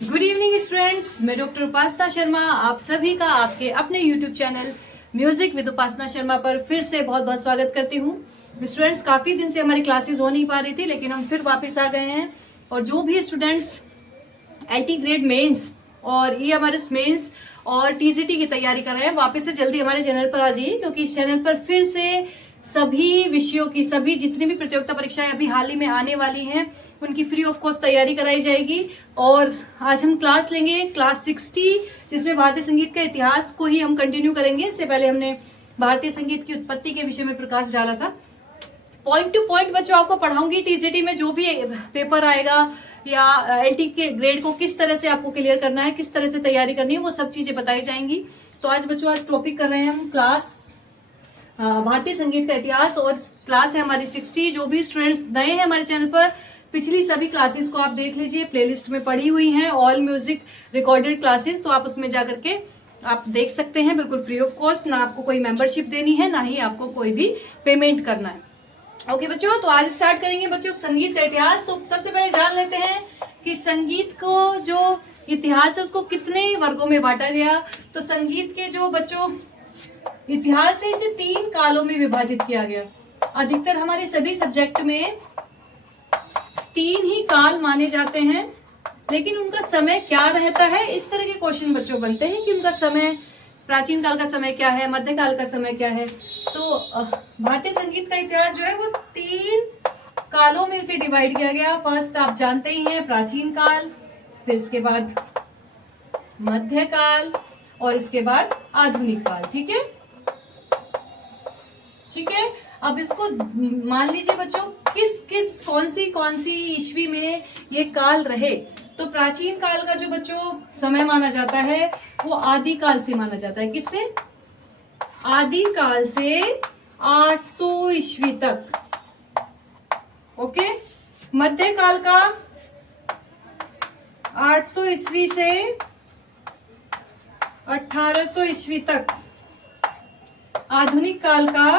Good evening students, मैं doctor उपासना शर्मा आप सभी का आपके अपने यूट्यूब चैनल म्यूजिक विद उपासना शर्मा पर फिर से बहुत बहुत स्वागत करती हूँ। स्टूडेंट्स, काफ़ी दिन से हमारी क्लासेस हो नहीं पा रही थी, लेकिन हम फिर वापस आ गए हैं। और जो भी स्टूडेंट्स एलटी ग्रेड मेंस और ईएमआरएस मेंस और टीजीटी की तैयारी कर रहे हैं, वापस से जल्दी हमारे चैनल पर आ जाइए, क्योंकि इस चैनल पर फिर से सभी विषयों की सभी जितनी भी प्रतियोगिता परीक्षाएं अभी हाल ही में आने वाली हैं उनकी फ्री ऑफ कॉस्ट तैयारी कराई जाएगी। और आज हम क्लास लेंगे क्लास 60, जिसमें भारतीय संगीत का इतिहास को ही हम कंटिन्यू करेंगे। इससे पहले हमने भारतीय संगीत की उत्पत्ति के विषय में प्रकाश डाला था। पॉइंट टू पॉइंट बच्चों आपको पढ़ाऊंगी। टीजीटी में जो भी पेपर आएगा या एलटी के ग्रेड को किस तरह से आपको क्लियर करना है, किस तरह से तैयारी करनी है, वो सब चीजें बताई जाएंगी। तो आज बच्चों आज टॉपिक कर रहे हैं हम क्लास भारतीय संगीत का इतिहास, और क्लास है हमारी 60। जो भी स्टूडेंट्स नए हैं हमारे चैनल पर, पिछली सभी क्लासेस को आप देख लीजिए, प्लेलिस्ट में पड़ी हुई हैं ऑल म्यूजिक रिकॉर्डेड क्लासेस, तो आप उसमें जाकर के आप देख सकते हैं, बिल्कुल फ्री ऑफ कॉस्ट। ना आपको कोई मेंबरशिप देनी है, ना ही आपको कोई भी पेमेंट करना है। ओके बच्चों, तो आज स्टार्ट करेंगे बच्चों संगीत का इतिहास। तो सबसे पहले जान लेते हैं कि संगीत को जो इतिहास है उसको कितने वर्गों में बांटा गया। तो संगीत के जो बच्चों इतिहास है, इसे 3 कालों में विभाजित किया गया। अधिकतर हमारे सभी सब्जेक्ट में 3 ही काल माने जाते हैं, लेकिन उनका समय क्या रहता है, इस तरह के क्वेश्चन बच्चों बनते हैं कि उनका समय, प्राचीन काल का समय क्या है, मध्यकाल का समय क्या है। तो भारतीय संगीत का इतिहास जो है वो 3 कालों में उसे डिवाइड किया गया। फर्स्ट आप जानते ही हैं प्राचीन काल, फिर इसके बाद मध्यकाल और इसके बाद आधुनिक काल। ठीक है, ठीक है। अब इसको मान लीजिए बच्चों, किस कौन सी ईस्वी में ये काल रहे। तो प्राचीन काल का जो बच्चों समय माना जाता है वो आदि काल से माना जाता है। किससे? आदि काल से 800 ईस्वी तक। ओके। मध्यकाल का 800 ईस्वी से 1800 ईस्वी तक। आधुनिक काल का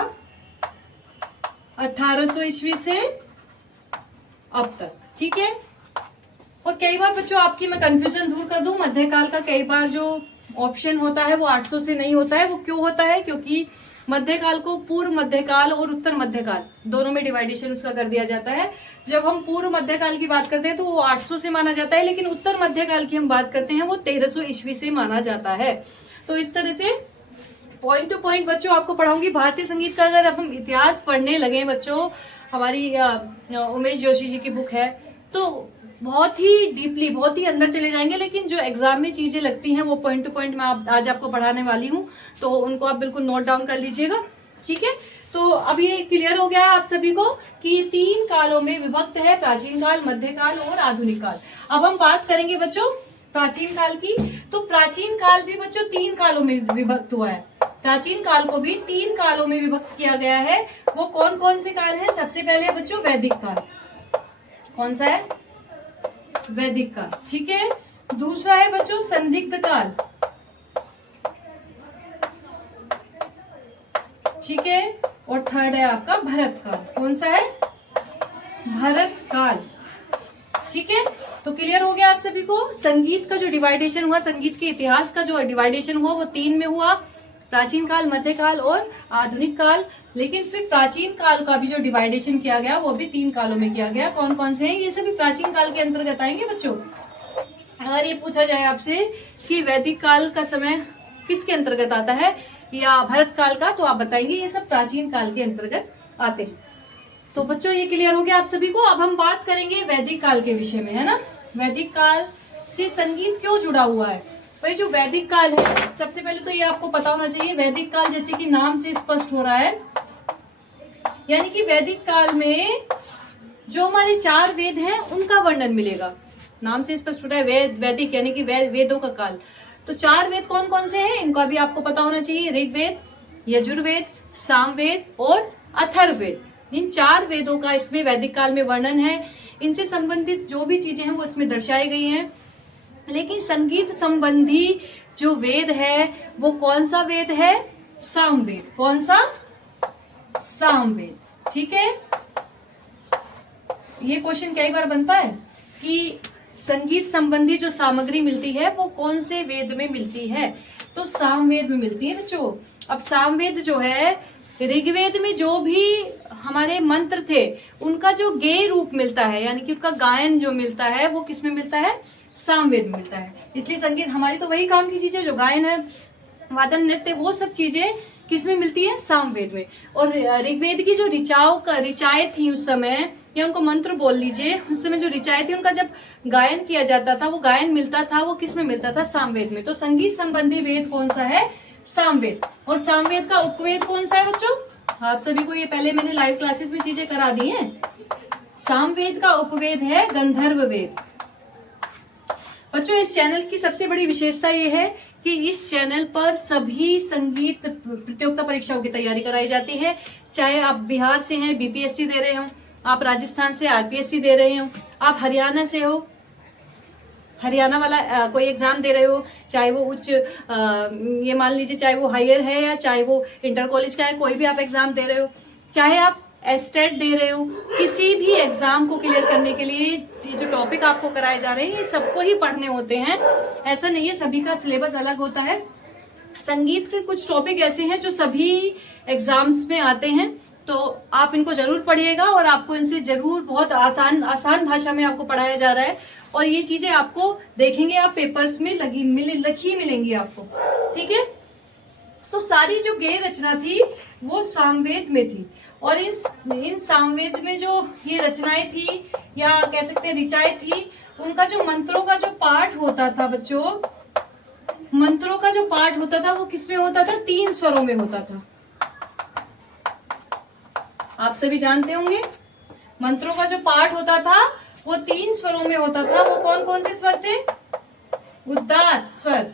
1800 ईस्वी से अब तक। ठीक है। और कई बार बच्चों आपकी मैं कंफ्यूजन दूर कर दूं, मध्यकाल का कई बार जो ऑप्शन होता है वो 800 से नहीं होता है। वो क्यों होता है? क्योंकि मध्यकाल को पूर्व मध्यकाल और उत्तर मध्यकाल दोनों में डिवाइडेशन उसका कर दिया जाता है। जब हम पूर्व मध्यकाल की बात करते हैं तो वो 800 से माना जाता है, लेकिन उत्तर मध्यकाल की हम बात करते हैं वो 1300 ईस्वी से माना जाता है। तो इस तरह से पॉइंट टू पॉइंट बच्चों आपको पढ़ाऊंगी भारतीय संगीत का। अगर अब हम इतिहास पढ़ने लगे बच्चों, हमारी उमेश जोशी जी की बुक है, तो बहुत ही डीपली, बहुत ही अंदर चले जाएंगे, लेकिन जो एग्जाम में चीजें लगती हैं वो पॉइंट टू पॉइंट मैं आज आपको पढ़ाने वाली हूँ, तो उनको आप बिल्कुल नोट डाउन कर लीजिएगा। ठीक है। तो अब ये क्लियर हो गया है आप सभी को कि 3 कालों में विभक्त है, प्राचीन काल, मध्यकाल और आधुनिक काल। अब हम बात करेंगे बच्चों प्राचीन काल की। तो प्राचीन काल भी बच्चों 3 कालों में विभक्त हुआ है। प्राचीन काल को भी 3 कालों में विभक्त किया गया है। वो कौन कौन से काल है? सबसे पहले है बच्चों वैदिक काल। कौन सा है? वैदिक काल। ठीक है। दूसरा है बच्चों संदिग्ध काल। ठीक है। और थर्ड है आपका भरत काल। कौन सा है? भरत काल। ठीक है। तो क्लियर हो गया आप सभी को। संगीत का जो डिवाइडेशन हुआ, संगीत के इतिहास का जो डिवाइडेशन हुआ वो 3 में हुआ, प्राचीन काल, मध्यकाल और आधुनिक काल। लेकिन फिर प्राचीन काल का भी जो डिवाइडेशन किया गया वो भी 3 कालों में किया गया। कौन कौन से हैं? ये सभी प्राचीन काल के अंतर्गत आएंगे बच्चों। अगर ये पूछा जाए आपसे कि वैदिक काल का समय किसके अंतर्गत आता है या भरत काल का, तो आप बताएंगे ये सब प्राचीन काल के अंतर्गत आते हैं। तो बच्चों ये क्लियर हो गया आप सभी को। अब हम बात करेंगे वैदिक काल के विषय में, है ना। वैदिक काल से संगीत क्यों जुड़ा हुआ है? भाई जो वैदिक काल है, सबसे पहले तो ये आपको पता होना चाहिए, वैदिक काल जैसे कि नाम से स्पष्ट हो रहा है, यानी कि वैदिक काल में जो हमारे 4 वेद हैं उनका वर्णन मिलेगा। नाम से स्पष्ट हो रहा है वैदिक, यानी कि वेदों का काल। तो 4 वेद कौन कौन से हैं इनका भी आपको पता होना चाहिए। ऋग्वेद, यजुर्वेद, सामवेद और अथर्ववेद। इन 4 वेदों का इसमें वैदिक काल में वर्णन है। इनसे संबंधित जो भी चीजें हैं वो इसमें दर्शाई गई हैं। लेकिन संगीत संबंधी जो वेद है वो कौन सा वेद है? सामवेद। कौन सा? सामवेद। ठीक है। ये क्वेश्चन कई बार बनता है कि संगीत संबंधी जो सामग्री मिलती है वो कौन से वेद में मिलती है? तो सामवेद में मिलती है बच्चों। अब सामवेद जो है, ऋग्वेद में जो भी हमारे मंत्र थे उनका जो गेय रूप मिलता है, यानी कि उनका गायन जो मिलता है वो किस में मिलता है? सामवेद में मिलता है। इसलिए संगीत हमारी तो वही काम की चीजें, जो गायन है, वादन, नृत्य, वो सब चीजें किस में मिलती है? सामवेद में। और ऋग्वेद की जो ऋचाएं थी उस समय, या उनको मंत्र बोल लीजिए, उस समय जो ऋचाएं थी उनका जब गायन किया जाता था, वो गायन मिलता था, वो किस में मिलता था? सामवेद में। तो संगीत संबंधी वेद कौन सा है? सामवेद। और सामवेद का उपवेद कौन सा है बच्चों? आप सभी को ये पहले मैंने लाइव क्लासेस में चीजें करा दी हैं। सामवेद का उपवेद है गंधर्व वेद। बच्चों, इस चैनल की सबसे बड़ी विशेषता ये है कि इस चैनल पर सभी संगीत प्रतियोगिता परीक्षाओं की तैयारी कराई जाती है। चाहे आप बिहार से हैं, बीपीएससी दे रहे हो, आप राजस्थान से आरपीएससी दे रहे हो, आप हरियाणा से हो, हरियाणा वाला कोई एग्जाम दे रहे हो, चाहे वो उच्च ये मान लीजिए चाहे वो हायर है या चाहे वो इंटर कॉलेज का है, कोई भी आप एग्जाम दे रहे हो, चाहे आप एस्टेट दे रहे हो, किसी भी एग्जाम को क्लियर करने के लिए ये जो टॉपिक आपको कराए जा रहे हैं ये सबको ही पढ़ने होते हैं। ऐसा नहीं है, सभी का सिलेबस अलग होता है। संगीत के कुछ टॉपिक ऐसे हैं जो सभी एग्जाम्स में आते हैं, तो आप इनको जरूर पढ़िएगा और आपको इनसे जरूर बहुत आसान भाषा में आपको पढ़ाया जा रहा है। और ये चीजें आपको देखेंगे आप पेपर्स में लिखी मिलेंगी आपको, ठीक है। तो सारी जो गेय रचना थी वो सामवेद में थी, और इन सामवेद में जो ये रचनाएं थी या कह सकते हैं ऋचाएं थी, उनका जो मंत्रों का जो पाठ होता था बच्चों, मंत्रों का जो पाठ होता था वो किसमें होता था? 3 स्वरों में होता था। आप सभी जानते होंगे मंत्रों का जो पाठ होता था वो 3 स्वरों में होता था। वो कौन कौन से स्वर थे? उदात्त स्वर,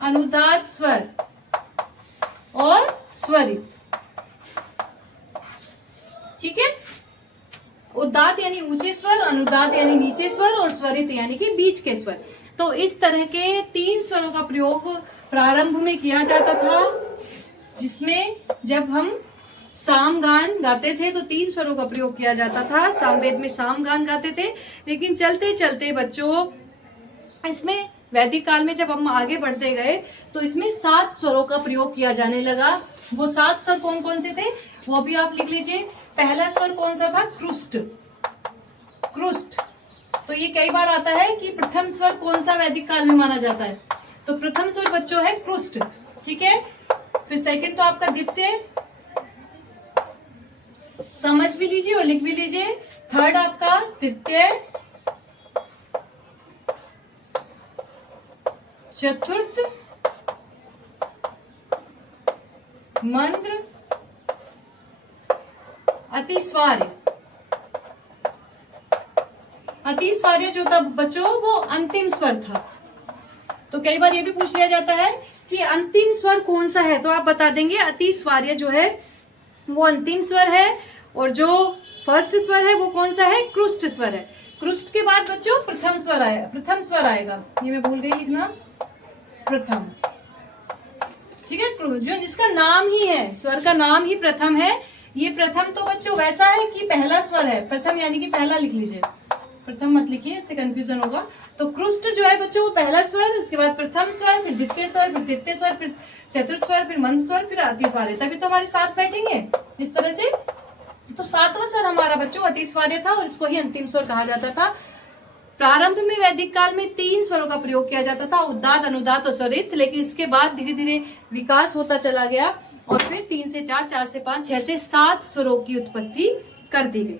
अनुदात्त स्वर और स्वरित, ठीक है। उदात्त यानी ऊंचे स्वर, अनुदात्त यानी नीचे स्वर और स्वरित यानी कि बीच के स्वर। तो इस तरह के 3 स्वरों का प्रयोग प्रारंभ में किया जाता था, जिसमें जब हम सामगान गाते थे तो 3 स्वरों का प्रयोग किया जाता था। सामवेद में सामगान गाते थे, लेकिन चलते चलते बच्चों इसमें वैदिक काल में जब हम आगे बढ़ते गए तो इसमें 7 स्वरों का प्रयोग किया जाने लगा। वो 7 स्वर कौन कौन से थे वो भी आप लिख लीजिए। पहला स्वर कौन सा था? क्रुष्ट। क्रुष्ट। तो ये कई बार आता है कि प्रथम स्वर कौन सा वैदिक काल में माना जाता है, तो प्रथम स्वर बच्चों है क्रुष्ट, ठीक है। फिर सेकंड तो आपका द्वितीय, समझ भी लीजिए और लिख भी लीजिए। थर्ड आपका तृतीय, चतुर्थ मंद्र, अतिस्वार्य। अतिस्वार्य जो था बच्चों वो अंतिम स्वर था। तो कई बार ये भी पूछ लिया जाता है कि अंतिम स्वर कौन सा है, तो आप बता देंगे अतिस्वार्य जो है वो अंतिम स्वर है, और जो फर्स्ट स्वर है वो कौन सा है? क्रुष्ट स्वर है। क्रुष्ट के बाद बच्चों प्रथम स्वर आएगा। ये मैं भूल गई लिखना, प्रथम, ठीक है। जो जिसका नाम ही है, स्वर का नाम ही प्रथम है। ये प्रथम तो बच्चों वैसा है कि पहला स्वर है, प्रथम यानी कि पहला लिख लीजिए, प्रथम मत लिखिए, इससे कंफ्यूजन होगा। तो क्रुष्ट जो है बच्चों वो पहला स्वर, उसके बाद प्रथम स्वर, फिर द्वितीय स्वर, फिर तृतीय स्वर, फिर चतुर्थ स्वर, फिर मंद स्वर, फिर अतिस्वार्य। तभी तो हमारे साथ बैठेंगे इस तरह से। तो 7वां स्वर हमारा बच्चों अतिस्वार्य था, और इसको ही अंतिम स्वर कहा जाता था। प्रारंभ में वैदिक काल में 3 स्वरों का प्रयोग किया जाता था, उदात्त, अनुदात्त और स्वरित। लेकिन इसके बाद धीरे धीरे विकास होता चला गया, और फिर 3 से 4, 4 से 5, 6 से 7 स्वरों की उत्पत्ति कर दी गई।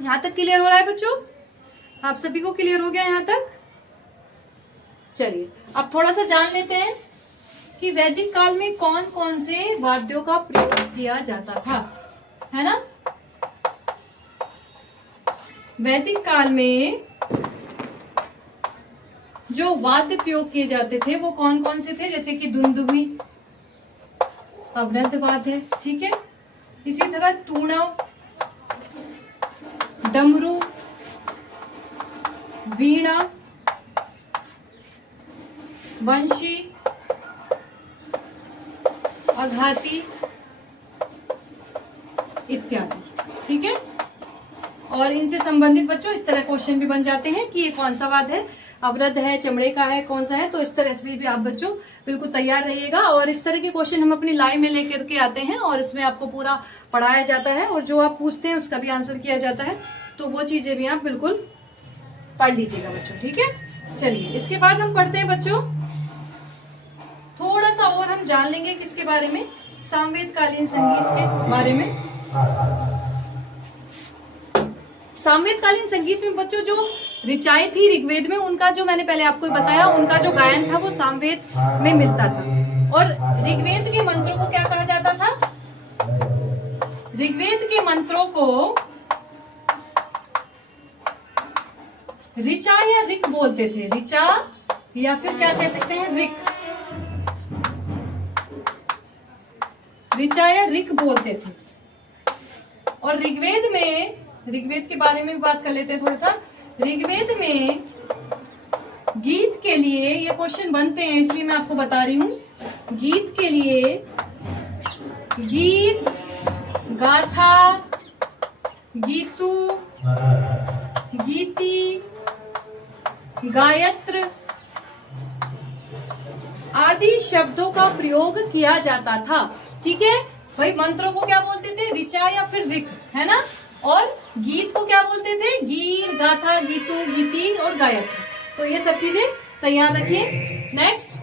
यहां तक क्लियर हो रहा है बच्चों? आप सभी को क्लियर हो गया यहां तक? चलिए अब थोड़ा सा जान लेते हैं कि वैदिक काल में कौन कौन से वाद्यों का प्रयोग किया जाता था, है ना। वैदिक काल में जो वाद्य प्रयोग किए जाते थे वो कौन कौन से थे? जैसे कि दुंदुभी, अवनद वाद्य, ठीक है। इसी तरह तूणव, डमरू, वीणा, वंशी, अघाती इत्यादि, ठीक है। और इनसे संबंधित बच्चों इस तरह क्वेश्चन भी बन जाते हैं कि ये कौन सा वाद है, अवरध है, चमड़े का है, कौन सा है। तो इस तरह से भी आप बच्चों बिल्कुल तैयार रहिएगा। और इस तरह के क्वेश्चन हम अपनी लाइव में लेकर के आते हैं और इसमें आपको पूरा पढ़ाया जाता है और जो आप पूछते हैं उसका भी आंसर किया जाता है। तो वो चीजें भी आप बिल्कुल पढ़ लीजिएगा बच्चों, ठीक है। चलिए इसके बाद हम पढ़ते हैं बच्चों, थोड़ा सा और हम जान लेंगे किसके बारे में, सामवेदकालीन संगीत के बारे में। सामवेदकालीन संगीत में बच्चों जो ऋचाएं थी ऋग्वेद में, उनका जो मैंने पहले आपको बताया, उनका जो गायन था वो सामवेद में मिलता था। और ऋग्वेद के मंत्रों को क्या कहा जाता था? ऋग्वेद के मंत्रों को ऋचा या ऋक बोलते थे। ऋचा या फिर क्या कह सकते हैं, ऋक। ऋचा या ऋक बोलते थे। और ऋग्वेद में, ऋग्वेद के बारे में भी बात कर लेते हैं थोड़ा सा। ऋग्वेद में गीत के लिए ये क्वेश्चन बनते हैं, इसलिए मैं आपको बता रही हूं। गीत के लिए गीत, गाथा, गीतु, गीति, गायत्र आदि शब्दों का प्रयोग किया जाता था। ठीक है भाई, मंत्रों को क्या बोलते थे? ऋचा या फिर ऋक, है ना। और गीत को क्या बोलते थे? गीत, गाथा, गीतु, गीति और गायत्र। तो ये सब चीजें तैयार रखिए। नेक्स्ट,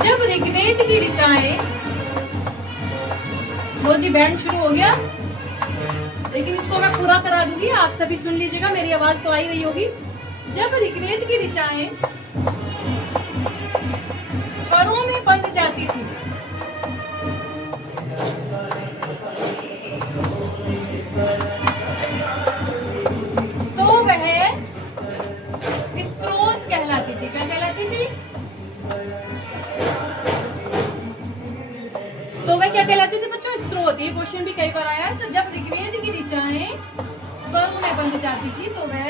जब ऋग्वेद की ऋचाएं, लो जी बैंड शुरू हो गया, लेकिन इसको मैं पूरा करा दूंगी, आप सभी सुन लीजिएगा, मेरी आवाज तो आ ही रही होगी। जब ऋग्वेद की ऋचाएं स्वरों में बंध जाती थी, तो वह स्तोत्र कहलाती थी। क्या कहलाती थी? तो वह क्या कहलाती थी बच्चों? स्त्रोत। ये क्वेश्चन भी कई बार आया है। तो जब ऋग्वेद की ऋचाएं स्वरों में बंध जाती थी तो वह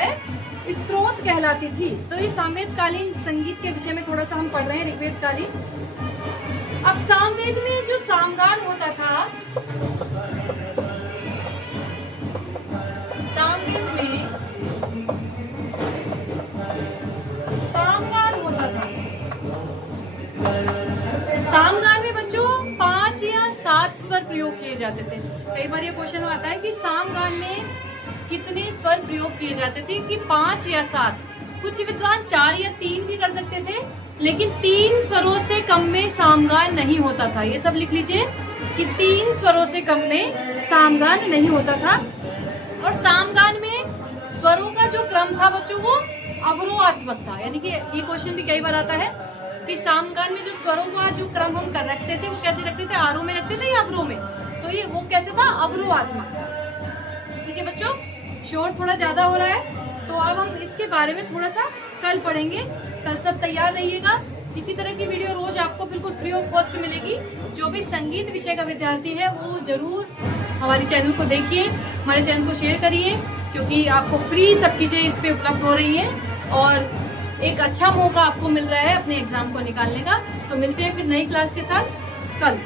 स्त्रोत कहलाती थी। तो ये सामवेदकालीन संगीत के विषय में थोड़ा सा हम पढ़ रहे हैं, ऋग्वेदकालीन। अब सामवेद में जो सामगान होता था, सामवेद में सामगान होता था। सामगान में बच्चों 5 या 7 स्वर प्रयोग किए जाते थे। कई बार ये क्वेश्चन आता है कि सामगान में कितने स्वर प्रयोग किए जाते थे, कि 5 या 7। कुछ विद्वान 4 या 3 भी कर सकते थे, लेकिन 3 स्वरों से कम में सामगान नहीं होता था। ये सब लिख लीजिए कि 3 स्वरों से कम में सामगान नहीं होता था। और सामगान में स्वरों का जो क्रम था बच्चों वो अवरोहात्मक था। यानी कि ये क्वेश्चन भी कई बार आता है कि सामगान में जो स्वरों का जो क्रम हम कर रखते थे वो कैसे रखते थे? आरोह में रखते थे या अवरोह में? तो ये वो कैसे था? अवरोहात्मक। ठीक है बच्चों, शोर थोड़ा ज्यादा हो रहा है, तो अब हम इसके बारे में थोड़ा सा कल पढ़ेंगे। कल सब तैयार रहिएगा। इसी तरह की वीडियो रोज आपको बिल्कुल फ्री ऑफ कॉस्ट मिलेगी। जो भी संगीत विषय का विद्यार्थी है वो जरूर हमारे चैनल को देखिए, हमारे चैनल को शेयर करिए, क्योंकि आपको फ्री सब चीजें इस पे उपलब्ध हो रही हैं और एक अच्छा मौका आपको मिल रहा है अपने एग्जाम को निकालने का। तो मिलते हैं फिर नई क्लास के साथ कल।